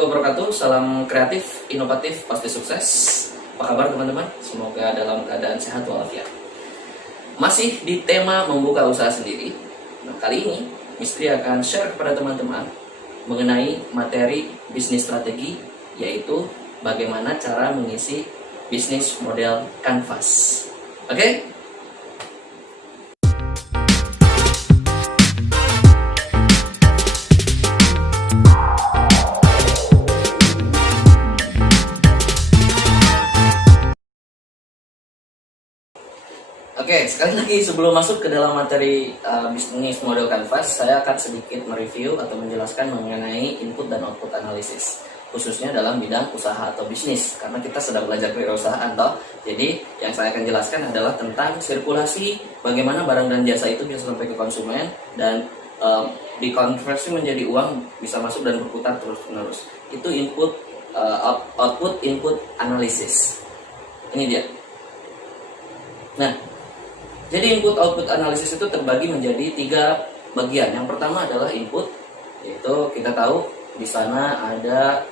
wabarakatuh. Salam kreatif, inovatif, pasti sukses. Apa kabar teman-teman? Semoga dalam keadaan sehat walafiat. Masih di tema membuka usaha sendiri. Nah, kali ini Misteri akan share kepada teman-teman mengenai materi bisnis strategi, yaitu bagaimana cara mengisi bisnis model Canvas. Oke? Oke, sekali lagi sebelum masuk ke dalam materi bisnis model Canvas, saya akan sedikit mereview atau menjelaskan mengenai input dan output analisis, khususnya dalam bidang usaha atau bisnis, karena kita sedang belajar kewirausahaan toh. Jadi yang saya akan jelaskan adalah tentang sirkulasi, bagaimana barang dan jasa itu bisa sampai ke konsumen dan dikonversi menjadi uang, bisa masuk dan berputar terus-menerus. Itu input, output, input analisis. Ini dia. Nah, jadi input output analisis itu terbagi menjadi 3 bagian. Yang pertama adalah input, yaitu kita tahu di sana ada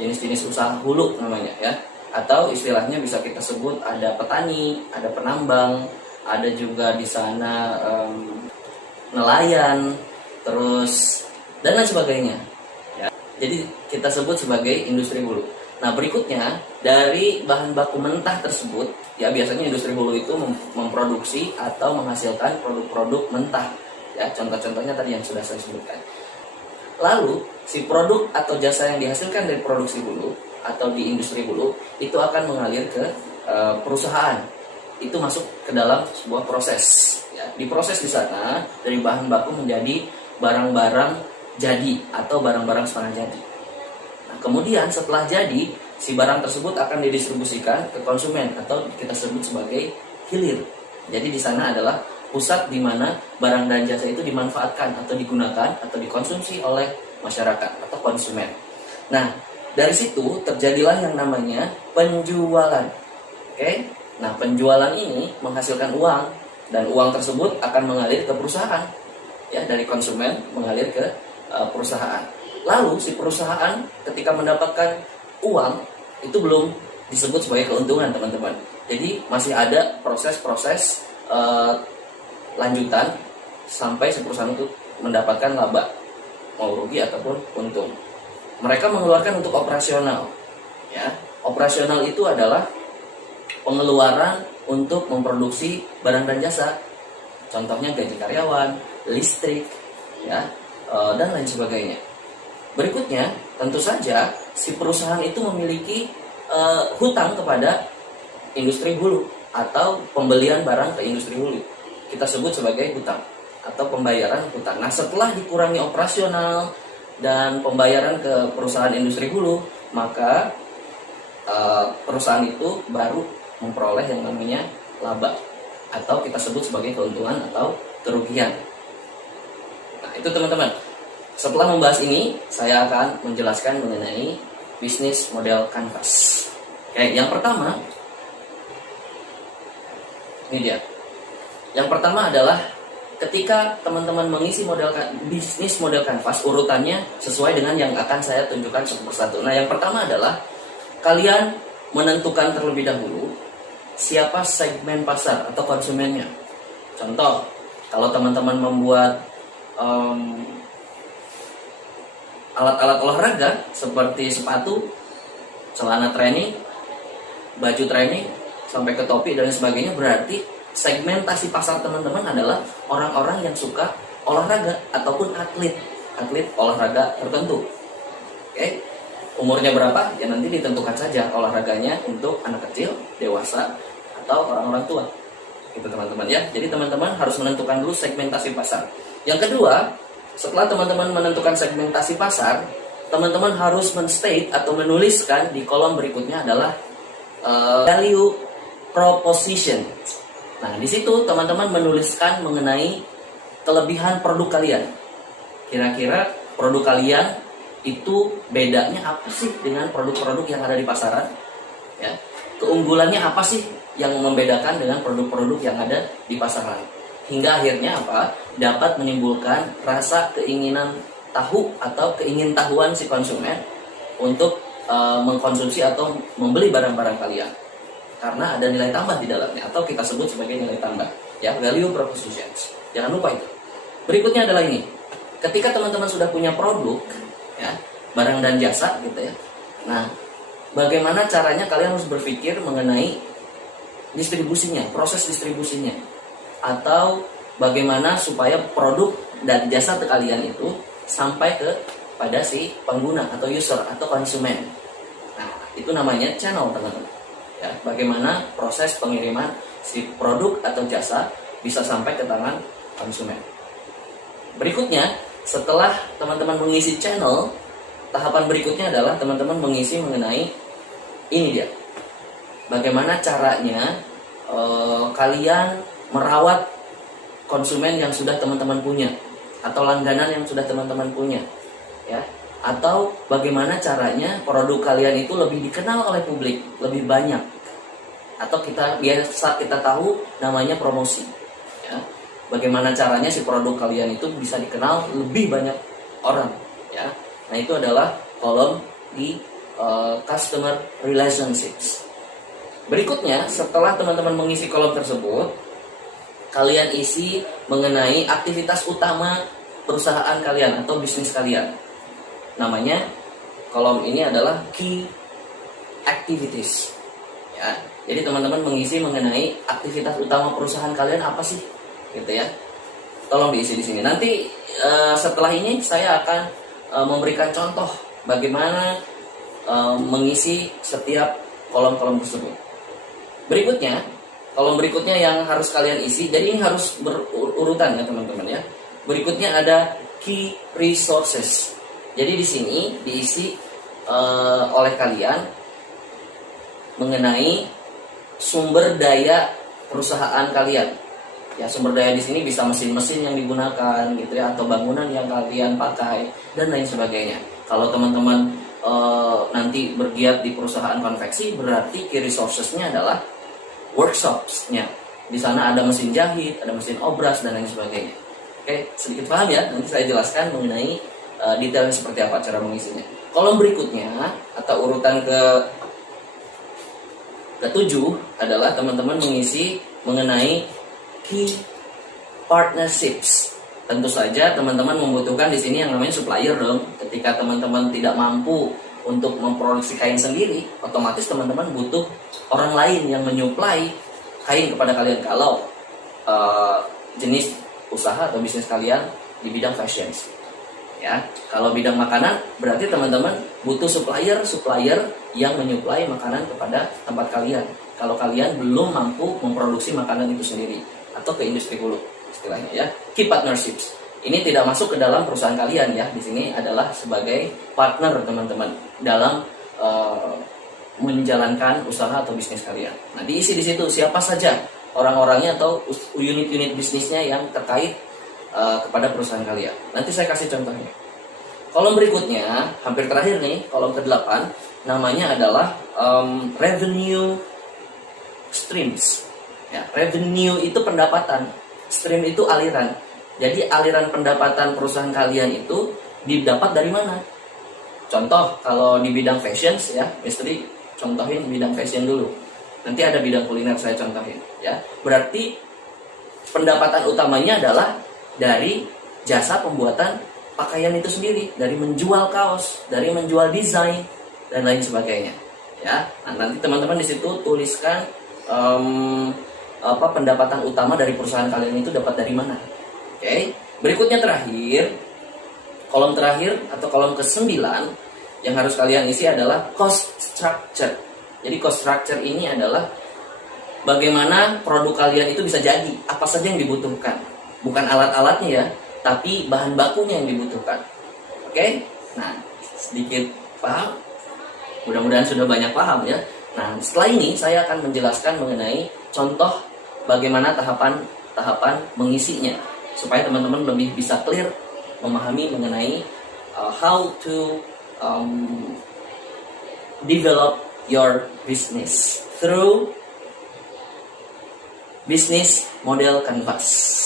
jenis-jenis usaha hulu namanya ya, atau istilahnya bisa kita sebut ada petani, ada penambang, ada juga di sana nelayan, terus dan lain sebagainya. Ya. Jadi kita sebut sebagai industri hulu. Nah, berikutnya dari bahan baku mentah tersebut, ya biasanya industri hulu itu memproduksi atau menghasilkan produk-produk mentah. Ya, contoh-contohnya tadi yang sudah saya sebutkan. Lalu, si produk atau jasa yang dihasilkan dari produksi hulu atau di industri hulu itu akan mengalir ke perusahaan. Itu masuk ke dalam sebuah proses. Ya, diproses di sana dari bahan baku menjadi barang-barang jadi atau barang-barang setengah jadi. Kemudian setelah jadi, si barang tersebut akan didistribusikan ke konsumen atau kita sebut sebagai hilir. Jadi di sana adalah pusat di mana barang dan jasa itu dimanfaatkan atau digunakan atau dikonsumsi oleh masyarakat atau konsumen. Nah, dari situ terjadilah yang namanya penjualan. Oke? Nah, penjualan ini menghasilkan uang dan uang tersebut akan mengalir ke perusahaan. Ya, dari konsumen mengalir ke perusahaan. Lalu si perusahaan ketika mendapatkan uang itu belum disebut sebagai keuntungan, teman-teman. Jadi masih ada proses-proses lanjutan sampai si perusahaan itu mendapatkan laba, mau rugi ataupun untung. Mereka mengeluarkan untuk operasional. Ya, operasional itu adalah pengeluaran untuk memproduksi barang dan jasa. Contohnya gaji karyawan, listrik, ya, dan lain sebagainya. Berikutnya, tentu saja si perusahaan itu memiliki hutang kepada industri hulu atau pembelian barang ke industri hulu. Kita sebut sebagai hutang atau pembayaran hutang. Nah, setelah dikurangi operasional dan pembayaran ke perusahaan industri hulu, maka perusahaan itu baru memperoleh yang namanya laba atau kita sebut sebagai keuntungan atau kerugian. Nah, itu teman-teman. Setelah membahas ini, saya akan menjelaskan mengenai bisnis model Canvas. Oke, yang pertama, ini dia. Yang pertama adalah ketika teman-teman mengisi bisnis model Canvas, urutannya sesuai dengan yang akan saya tunjukkan satu persatu. Nah, yang pertama adalah kalian menentukan terlebih dahulu siapa segmen pasar atau konsumennya. Contoh, kalau teman-teman membuat alat-alat olahraga seperti sepatu, celana training, baju training, sampai ke topi dan sebagainya, berarti segmentasi pasar teman-teman adalah orang-orang yang suka olahraga ataupun atlet olahraga tertentu. Oke, umurnya berapa? Ya nanti ditentukan saja olahraganya untuk anak kecil, dewasa, atau orang-orang tua. Itu teman-teman ya. Jadi teman-teman harus menentukan dulu segmentasi pasar. Yang kedua, setelah teman-teman menentukan segmentasi pasar, teman-teman harus men-state atau menuliskan di kolom berikutnya adalah value proposition. Nah, di situ teman-teman menuliskan mengenai kelebihan produk kalian. Kira-kira produk kalian itu bedanya apa sih dengan produk-produk yang ada di pasaran? Ya, keunggulannya apa sih yang membedakan dengan produk-produk yang ada di pasaran? Hingga akhirnya apa? Dapat menimbulkan rasa keinginan tahu atau keingintahuan si konsumen untuk mengkonsumsi atau membeli barang-barang kalian, karena ada nilai tambah di dalamnya, atau kita sebut sebagai nilai tambah, ya, value propositions. Jangan lupa itu. Berikutnya adalah ini. Ketika teman-teman sudah punya produk, ya, barang dan jasa gitu ya. Nah, bagaimana caranya kalian harus berpikir mengenai distribusinya, proses distribusinya, atau bagaimana supaya produk dan jasa kalian itu sampai pada si pengguna atau user atau konsumen. Nah, itu namanya channel, teman-teman. Ya, bagaimana proses pengiriman si produk atau jasa bisa sampai ke tangan konsumen. Berikutnya, setelah teman-teman mengisi channel, tahapan berikutnya adalah teman-teman mengisi mengenai ini dia. Bagaimana caranya kalian merawat konsumen yang sudah teman-teman punya, atau langganan yang sudah teman-teman punya, ya. Atau bagaimana caranya produk kalian itu lebih dikenal oleh publik, lebih banyak. Atau biasa kita tahu namanya promosi, ya. Bagaimana caranya si produk kalian itu bisa dikenal lebih banyak orang, ya. Nah, itu adalah kolom di customer relationships. Berikutnya, setelah teman-teman mengisi kolom tersebut, kalian isi mengenai aktivitas utama perusahaan kalian atau bisnis kalian. Namanya, kolom ini adalah key activities, ya. Jadi teman-teman mengisi mengenai aktivitas utama perusahaan kalian apa sih, gitu ya. Tolong diisi di sini. Nanti setelah ini saya akan memberikan contoh bagaimana mengisi setiap kolom-kolom tersebut. Berikutnya, kolom berikutnya yang harus kalian isi, jadi ini harus berurutan ya teman-teman ya. Berikutnya ada key resources. Jadi di sini diisi oleh kalian mengenai sumber daya perusahaan kalian. Ya, sumber daya di sini bisa mesin-mesin yang digunakan gitu ya, atau bangunan yang kalian pakai dan lain sebagainya. Kalau teman-teman nanti bergiat di perusahaan konveksi, berarti key resources-nya adalah workshops-nya. Di sana ada mesin jahit, ada mesin obras dan lain sebagainya. Oke, sedikit paham ya? Nanti saya jelaskan mengenai detailnya seperti apa cara mengisinya. Kolom berikutnya atau urutan ketujuh adalah teman-teman mengisi mengenai key partnerships. Tentu saja teman-teman membutuhkan di sini yang namanya supplier dong. Ketika teman-teman tidak mampu untuk memproduksi kain sendiri, otomatis teman-teman butuh orang lain yang menyuplai kain kepada kalian kalau jenis usaha atau bisnis kalian di bidang fashion. Ya, kalau bidang makanan berarti teman-teman butuh supplier yang menyuplai makanan kepada tempat kalian. Kalau kalian belum mampu memproduksi makanan itu sendiri atau ke industri hulu istilahnya ya. Key partnerships. Ini tidak masuk ke dalam perusahaan kalian ya. Di sini adalah sebagai partner teman-teman dalam menjalankan usaha atau bisnis kalian. Nah, diisi di situ siapa saja orang-orangnya atau unit-unit bisnisnya yang terkait kepada perusahaan kalian. Nanti saya kasih contohnya. Kolom berikutnya, hampir terakhir nih, kolom ke-8, namanya adalah revenue streams. Ya, revenue itu pendapatan, stream itu aliran. Jadi aliran pendapatan perusahaan kalian itu didapat dari mana? Contoh, kalau di bidang fashion ya, mesti contohin bidang fashion dulu. Nanti ada bidang kuliner saya contohin. Ya, berarti pendapatan utamanya adalah dari jasa pembuatan pakaian itu sendiri, dari menjual kaos, dari menjual desain dan lain sebagainya. Ya, nah, nanti teman-teman di situ tuliskan pendapatan utama dari perusahaan kalian itu dapat dari mana. Oke. Berikutnya terakhir, kolom terakhir atau kolom ke-9 yang harus kalian isi adalah cost structure. Jadi cost structure ini adalah bagaimana produk kalian itu bisa jadi, apa saja yang dibutuhkan. Bukan alat-alatnya ya, tapi bahan bakunya yang dibutuhkan. Oke? Nah, sedikit paham? Mudah-mudahan sudah banyak paham ya. Nah, setelah ini saya akan menjelaskan mengenai contoh bagaimana tahapan mengisinya, supaya teman-teman lebih bisa clear memahami mengenai how to develop your business through business model canvas.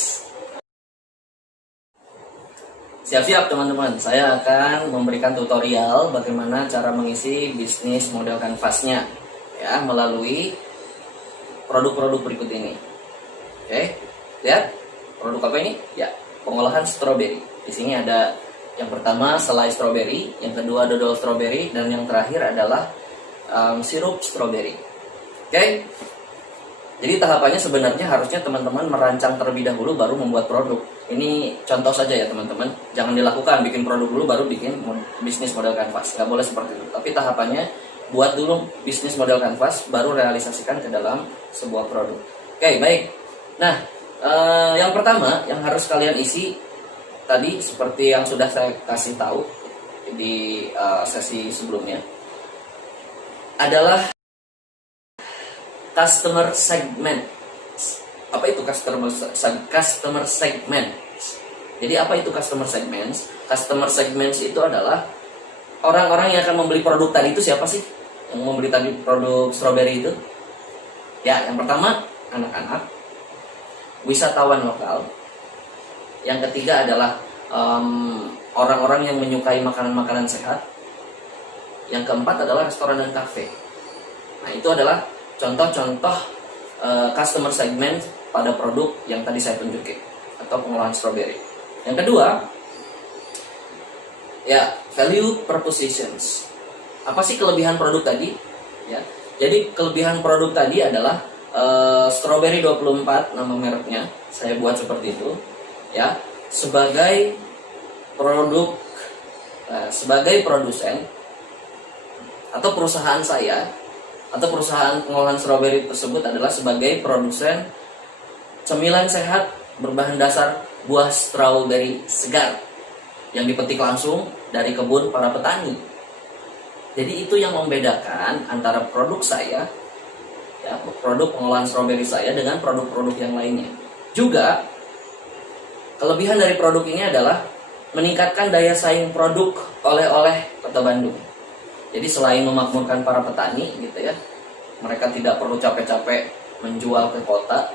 Siap-siap teman-teman, saya akan memberikan tutorial bagaimana cara mengisi bisnis model kanvasnya ya melalui produk-produk berikut ini. Oke, lihat produk apa ini? Ya, pengolahan stroberi. Di sini ada yang pertama selai stroberi, yang kedua dodol stroberi, dan yang terakhir adalah sirup stroberi. Oke. Jadi tahapannya sebenarnya harusnya teman-teman merancang terlebih dahulu baru membuat produk. Ini contoh saja ya teman-teman. Jangan dilakukan bikin produk dulu baru bikin bisnis model kanvas. Nggak boleh seperti itu. Tapi tahapannya buat dulu bisnis model kanvas baru realisasikan ke dalam sebuah produk. Oke, baik. Nah, yang pertama yang harus kalian isi tadi seperti yang sudah saya kasih tahu di sesi sebelumnya adalah customer segment. Apa itu customer segment? Jadi apa itu customer segments? Customer segments itu adalah orang-orang yang akan membeli produk tadi itu siapa sih? Yang membeli tadi produk strawberry itu? Ya, yang pertama anak-anak, wisatawan lokal. Yang ketiga adalah orang-orang yang menyukai makanan-makanan sehat. Yang keempat adalah restoran dan kafe. Nah, itu adalah contoh-contoh customer segment pada produk yang tadi saya tunjukin atau pengolahan strawberry. Yang kedua, ya, value propositions. Apa sih kelebihan produk tadi? Ya, jadi kelebihan produk tadi adalah strawberry 24 nama mereknya. Saya buat seperti itu, ya, sebagai produk sebagai produsen atau perusahaan saya atau perusahaan pengolahan stroberi tersebut adalah sebagai produsen cemilan sehat berbahan dasar buah stroberi segar yang dipetik langsung dari kebun para petani. Jadi itu yang membedakan antara produk saya, ya, produk pengolahan stroberi saya dengan produk-produk yang lainnya. Juga kelebihan dari produk ini adalah meningkatkan daya saing produk oleh-oleh Kota Bandung. Jadi selain memakmurkan para petani gitu ya, mereka tidak perlu capek-capek menjual ke kota.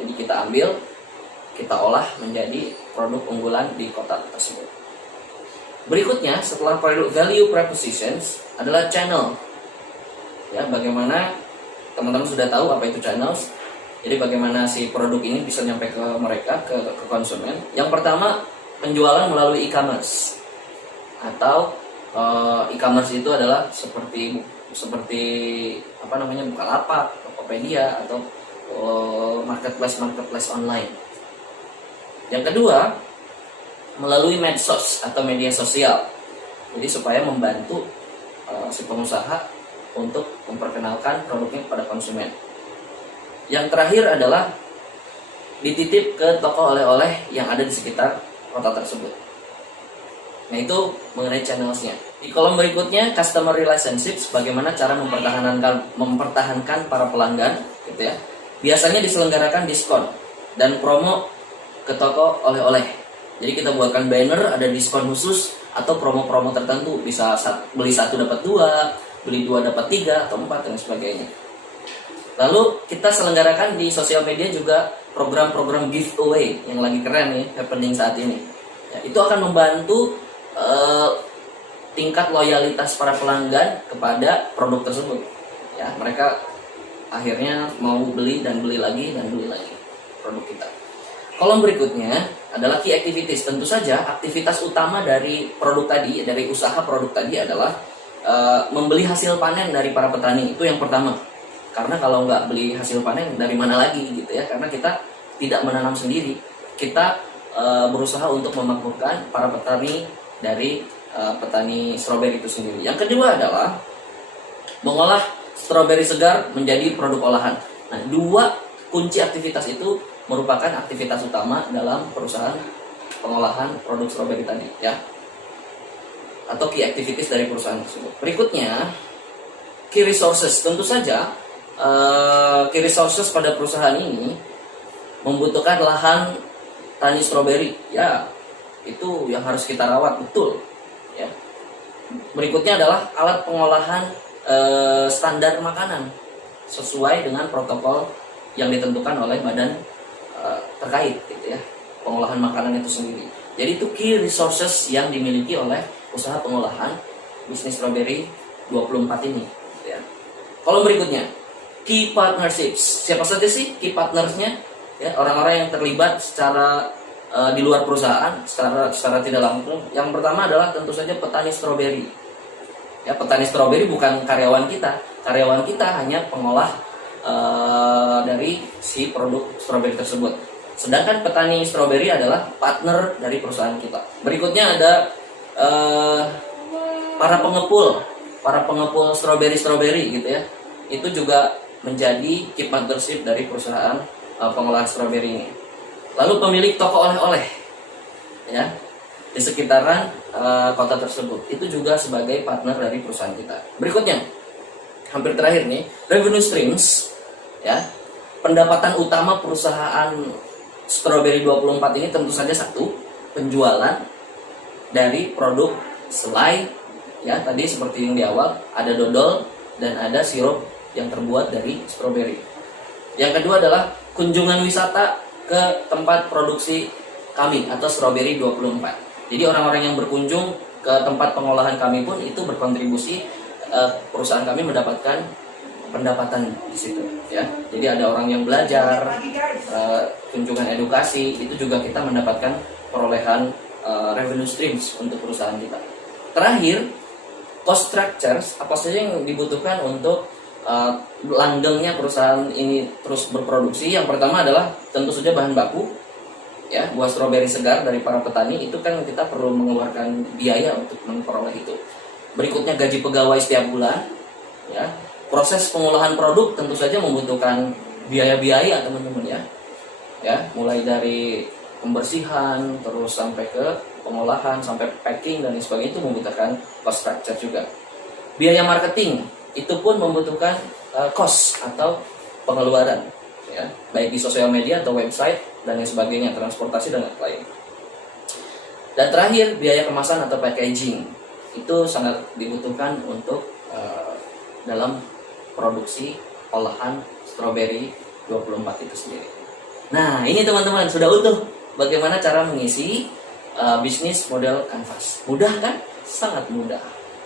Jadi kita ambil, kita olah menjadi produk unggulan di kota tersebut. Berikutnya setelah value propositions adalah channel. Ya, bagaimana teman-teman sudah tahu apa itu channels. Jadi bagaimana si produk ini bisa nyampe ke mereka, ke konsumen. Yang pertama, penjualan melalui e-commerce. Atau e-commerce itu adalah seperti apa namanya, Bukalapak, Tokopedia atau marketplace online. Yang kedua, melalui medsos atau media sosial. Jadi supaya membantu si pengusaha untuk memperkenalkan produknya kepada konsumen. Yang terakhir adalah dititip ke toko oleh-oleh yang ada di sekitar kota tersebut. Nah, itu mengenai channelsnya. Di kolom berikutnya, customer relationships, bagaimana cara mempertahankan para pelanggan, gitu ya. Biasanya diselenggarakan diskon dan promo ke toko oleh-oleh. Jadi kita buatkan banner, ada diskon khusus atau promo-promo tertentu, bisa beli 1 dapat 2, beli 2 dapat 3 atau 4 dan sebagainya. Lalu kita selenggarakan di sosial media juga program-program giveaway yang lagi keren nih, happening saat ini. Ya, itu akan membantu tingkat loyalitas para pelanggan kepada produk tersebut. Ya, mereka akhirnya mau beli dan beli lagi dan beli lagi produk kita. Kolom berikutnya adalah key activities. Tentu saja aktivitas utama dari produk tadi, dari usaha produk tadi adalah membeli hasil panen dari para petani. Itu yang pertama. Karena kalau nggak beli hasil panen dari mana lagi gitu ya? Karena kita tidak menanam sendiri. Kita berusaha untuk memakmurkan para petani dari petani stroberi itu sendiri. Yang kedua adalah mengolah stroberi segar menjadi produk olahan. Nah, 2 kunci aktivitas itu merupakan aktivitas utama dalam perusahaan pengolahan produk stroberi tadi, ya, atau key activities dari perusahaan tersebut. Berikutnya, key resources. Tentu saja key resources pada perusahaan ini membutuhkan lahan tani stroberi, ya, itu yang harus kita rawat betul, ya. Berikutnya adalah alat pengolahan standar makanan sesuai dengan protokol yang ditentukan oleh badan terkait, gitu ya, pengolahan makanan itu sendiri. Jadi itu key resources yang dimiliki oleh usaha pengolahan bisnis strawberry 24 ini. Ya. Kolom berikutnya, key partnerships. Siapa saja sih key partnersnya? Ya, orang-orang yang terlibat secara di luar perusahaan, secara tidak langsung. Yang pertama adalah tentu saja petani stroberi. Ya, petani stroberi bukan karyawan kita. Karyawan kita hanya pengolah dari si produk stroberi tersebut. Sedangkan petani stroberi adalah partner dari perusahaan kita. Berikutnya ada para pengepul stroberi gitu ya. Itu juga menjadi key partnership dari perusahaan pengolahan stroberi ini. Lalu pemilik toko oleh-oleh, ya, di sekitaran kota tersebut, itu juga sebagai partner dari perusahaan kita. Berikutnya, hampir terakhir nih, revenue streams, ya, pendapatan utama perusahaan Strawberry 24 ini tentu saja satu, penjualan dari produk selai, ya, tadi seperti yang di awal, ada dodol dan ada sirup yang terbuat dari stroberi. Yang kedua adalah kunjungan wisata ke tempat produksi kami atau Strawberry 24. Jadi orang-orang yang berkunjung ke tempat pengolahan kami pun itu berkontribusi, perusahaan kami mendapatkan pendapatan di situ, ya. Jadi ada orang yang belajar, kunjungan edukasi, itu juga kita mendapatkan perolehan revenue streams untuk perusahaan kita. Terakhir, cost structures, apa saja yang dibutuhkan untuk langgengnya perusahaan ini terus berproduksi. Yang pertama adalah tentu saja bahan baku, ya, buah stroberi segar dari para petani, itu kan kita perlu mengeluarkan biaya untuk memperoleh itu. Berikutnya gaji pegawai setiap bulan, ya. Proses pengolahan produk tentu saja membutuhkan biaya-biaya teman-teman, ya. Ya, mulai dari pembersihan terus sampai ke pengolahan sampai packing dan sebagainya itu membutuhkan cost structure juga. Biaya marketing itu pun membutuhkan cost atau pengeluaran, ya, baik di sosial media atau website dan lain sebagainya, transportasi dan lain-lain. Dan terakhir, biaya kemasan atau packaging itu sangat dibutuhkan untuk dalam produksi olahan stroberi 24 itu sendiri. Nah, ini teman-teman sudah utuh bagaimana cara mengisi bisnis model Canvas. Mudah kan? Sangat mudah.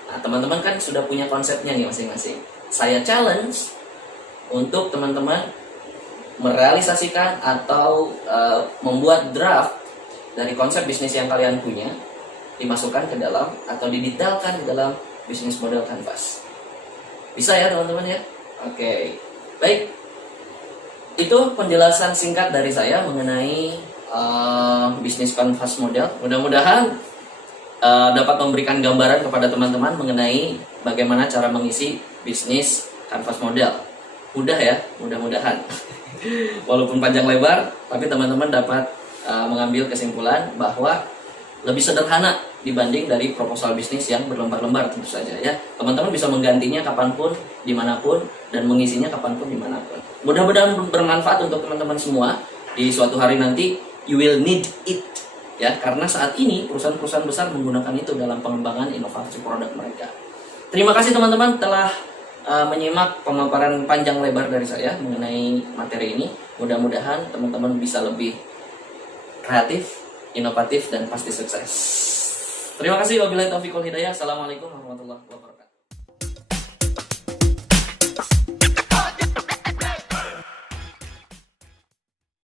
Nah, teman-teman kan sudah punya konsepnya nih masing-masing. Saya challenge untuk teman-teman merealisasikan atau membuat draft dari konsep bisnis yang kalian punya, dimasukkan ke dalam atau didetailkan ke dalam bisnis model Canvas. Bisa ya teman-teman ya? Oke. Baik. Itu penjelasan singkat dari saya mengenai bisnis Canvas model. Mudah-mudahan dapat memberikan gambaran kepada teman-teman mengenai bagaimana cara mengisi bisnis Canvas model. Mudah ya, mudah-mudahan. Walaupun panjang lebar, tapi teman-teman dapat mengambil kesimpulan bahwa lebih sederhana dibanding dari proposal bisnis yang berlembar-lembar tentu saja, ya. Teman-teman bisa menggantinya kapanpun, dimanapun, dan mengisinya kapanpun, dimanapun. Mudah-mudahan bermanfaat untuk teman-teman semua. Di suatu hari nanti, you will need it, ya, karena saat ini perusahaan-perusahaan besar menggunakan itu dalam pengembangan inovasi produk mereka. Terima kasih teman-teman telah menyimak pemaparan panjang lebar dari saya mengenai materi ini. Mudah-mudahan teman-teman bisa lebih kreatif, inovatif, dan pasti sukses. Terima kasih. Wabillahi taufiq wal hidayah. Assalamualaikum warahmatullahi wabarakatuh.